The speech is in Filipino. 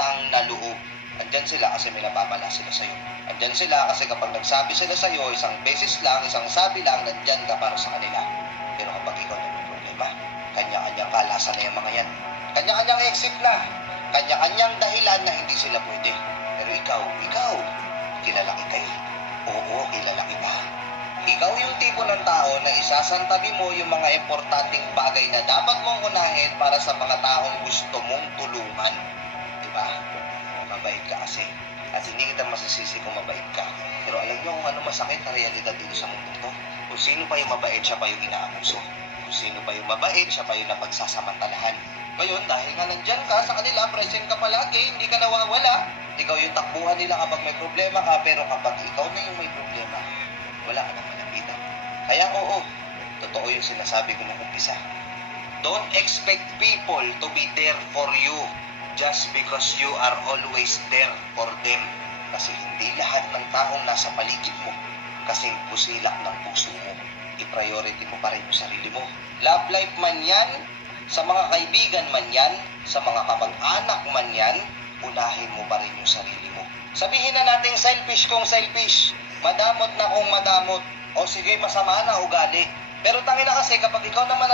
utang na loob. Andyan sila kasi may napapala sila sa'yo. Andyan sila kasi kapag nagsabi sila sa'yo, isang beses lang, isang sabi lang, nandyan ka para sa kanila. Pero kapag ikaw na may problema, kanya-kanyang kalasan na yung mga yan. Kanya-kanyang exit na. Kanya-kanyang dahilan na hindi sila pwede. Pero ikaw, kilala kita eh. Oo, kilala kita. Ikaw yung tipo ng tao na isasantabi mo yung mga importanteng bagay na dapat mong unahin para sa mga taong gusto mong tulungan. Diba? Mabait ka kasi. At hindi kita masisisi kung mabait ka. Pero alam nyo kung ano masakit na realidad dito sa mundo to? Kung sino pa yung mabait, siya pa yung inaabuso. Kung sino pa yung mabait, siya pa yung napagsasamantalahan. Ngayon, dahil nga nandyan ka sa kanila, present ka palagi, hindi ka nawawala. Ikaw yung takbuhan nila kapag may problema ka, pero kapag ikaw na yung may problema, wala ka nang malapitan. Kaya oo, totoo yung sinasabi ko nung umpisa. Don't expect people to be there for you just because you are always there for them. Kasi hindi lahat ng taong nasa paligid mo kasing busilak ng puso mo. I-priority mo pa rin yung sarili mo. Love life man yan, sa mga kaibigan man yan, sa mga kamag-anak man yan, unahin mo pa rin yung sarili mo. Sabihin na natin selfish kung selfish, madamot na kung madamot, o sige masama na ugali. Pero tangina kasi kapag ikaw naman ang